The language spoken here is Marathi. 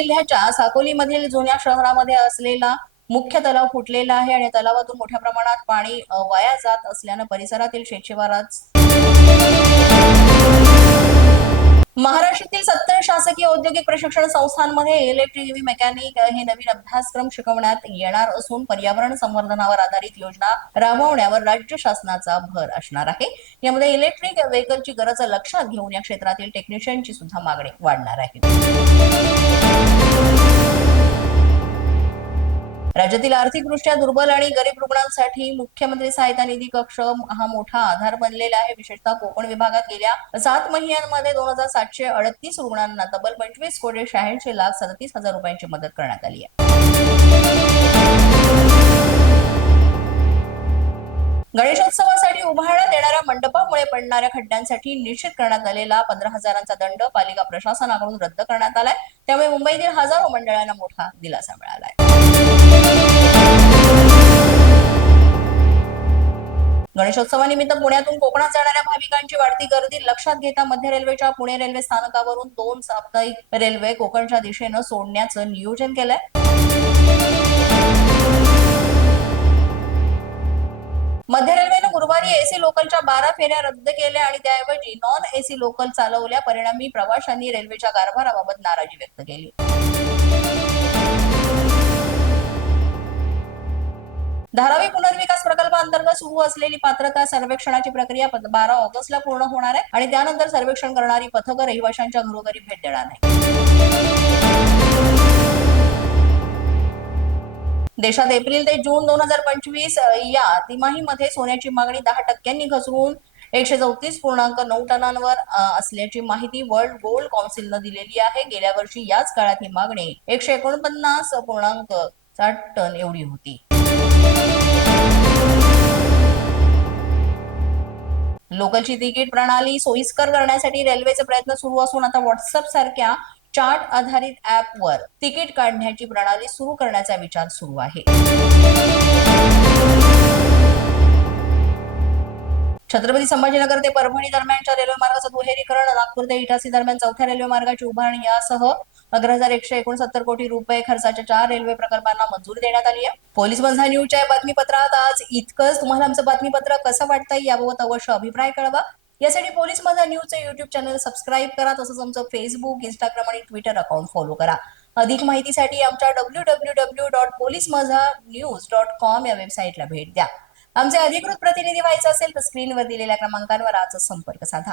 जिल्ह्याच्या साकोलीमधील जुन्या शहरामध्ये असलेला मुख्य तलाव फुटलेला आहे आणि तलावातून मोठ्या प्रमाणात पाणी वाया जात असल्यानं परिसरातील शेतशिवारात महाराष्ट्रातील सत्तर शासकीय औद्योगिक प्रशिक्षण संस्थांमध्ये इलेक्ट्रिक मेकॅनिक हे नवीन अभ्यासक्रम शिकवण्यात येणार असून पर्यावरण संवर्धनावर आधारित योजना राबवण्यावर राज्य शासनाचा भर असणार आहे. यामध्ये इलेक्ट्रिक व्हेकलची गरज लक्षात घेऊन या क्षेत्रातील टेक्निशियनची सुद्धा मागणी वाढणार आहे. राज्यातील आर्थिकदृष्ट्या दुर्बल आणि गरीब रुग्णांसाठी मुख्यमंत्री सहायता निधी कक्ष हा मोठा आधार बनलेला आहे. विशेषतः कोकण विभागात गेल्या सात महिन्यांमध्ये दोन हजार सातशे अडतीस रुग्णांना तब्बल पंचवीस कोटी शहाऐंशी लाख सदतीस हजार रुपयांची मदत करण्यात आली आहे. गणेशोत्सवासाठी उभारण्यात येणाऱ्या मंडपामुळे पडणाऱ्या खड्ड्यांसाठी निश्चित करण्यात आलेला पंधरा हजारांचा दंड पालिका प्रशासनाकडून रद्द करण्यात आलाय. त्यामुळे मुंबईतील हजारो मंडळांना मोठा दिलासा मिळाला गणेशोत्सवानिमित्त पुण्यातून कोकणात जाणाऱ्या भाविकांची वाढती गर्दी लक्षात घेता मध्य रेल्वेच्या पुणे रेल्वे स्थानकावरून दोन साप्ताहिक रेल्वे कोकणच्या दिशेनं सोडण्याचं नियोजन केलंय. मध्य रेल्वेनं गुरुवारी एसी लोकलच्या बारा फेऱ्या रद्द केल्या आणि त्याऐवजी नॉन एसी लोकल चालवल्या. परिणामी प्रवाशांनी रेल्वेच्या कारभाराबाबत नाराजी व्यक्त केली. धारावी पुनर्विकास प्रकल्पाअंतर्गत सुरू असलेली पात्रता सर्वेक्षणाची प्रक्रिया बारा ऑगस्टला पूर्ण होणार आहे आणि त्यानंतर सर्वेक्षण करणारी पथकं रहिवाशांच्या घरोघरी भेट देणार नाही देशात एप्रिल ते जून दोन हजार पंचवीस या तिमाहीमध्ये सोन्याची मागणी दहा टक्क्यांनी घसरून एकशे चौतीस पूर्णांक नऊ टनांवर असल्याची माहिती वर्ल्ड गोल्ड काउन्सिलनं दिलेली आहे. गेल्या वर्षी याच काळात ही मागणी एकशे एकोणपन्नास पूर्णांक साठ टन एवढी होती. लोकलची तिकीट प्रणाली सोयीस्कर करण्यासाठी रेल्वेचे प्रयत्न सुरू असून आता व्हॉट्सअप सारख्या चार्ट आधारित ऍपवर तिकीट काढण्याची प्रणाली सुरू करण्याचा विचार सुरू आहे. छत्रपती संभाजीनगर ते परभणी दरम्यानच्या रेल्वे मार्गाचं दुहेरीकरण नागपूर ते इटासी दरम्यान चौथ्या रेल्वे मार्गाची उभारणी यासह अकरा हजार एकशे एकोणसत्तर कोटी रुपये खर्चाच्या चार रेल्वे प्रकल्पांना मंजुरी देण्यात आली आहे. पोलीस बंधा न्यूजच्या या बातमीपत्रात आज इतकंच. तुम्हाला आमचं बातमीपत्र कसं वाटतंय याबाबत अवश्य अभिप्राय कळवा. यासाठी पोलीस माझा न्यूजचं युट्यूब चॅनल सबस्क्राईब करा तसंच आमचं फेसबुक इंस्टाग्राम आणि ट्विटर अकाउंट फॉलो करा. अधिक माहितीसाठी आमच्या W W W dot police Majha news dot com या वेबसाईटला भेट द्या. आमचे अधिकृत प्रतिनिधी व्हायचं असेल तर स्क्रीनवर दिलेल्या क्रमांकांवर आजच संपर्क साधा.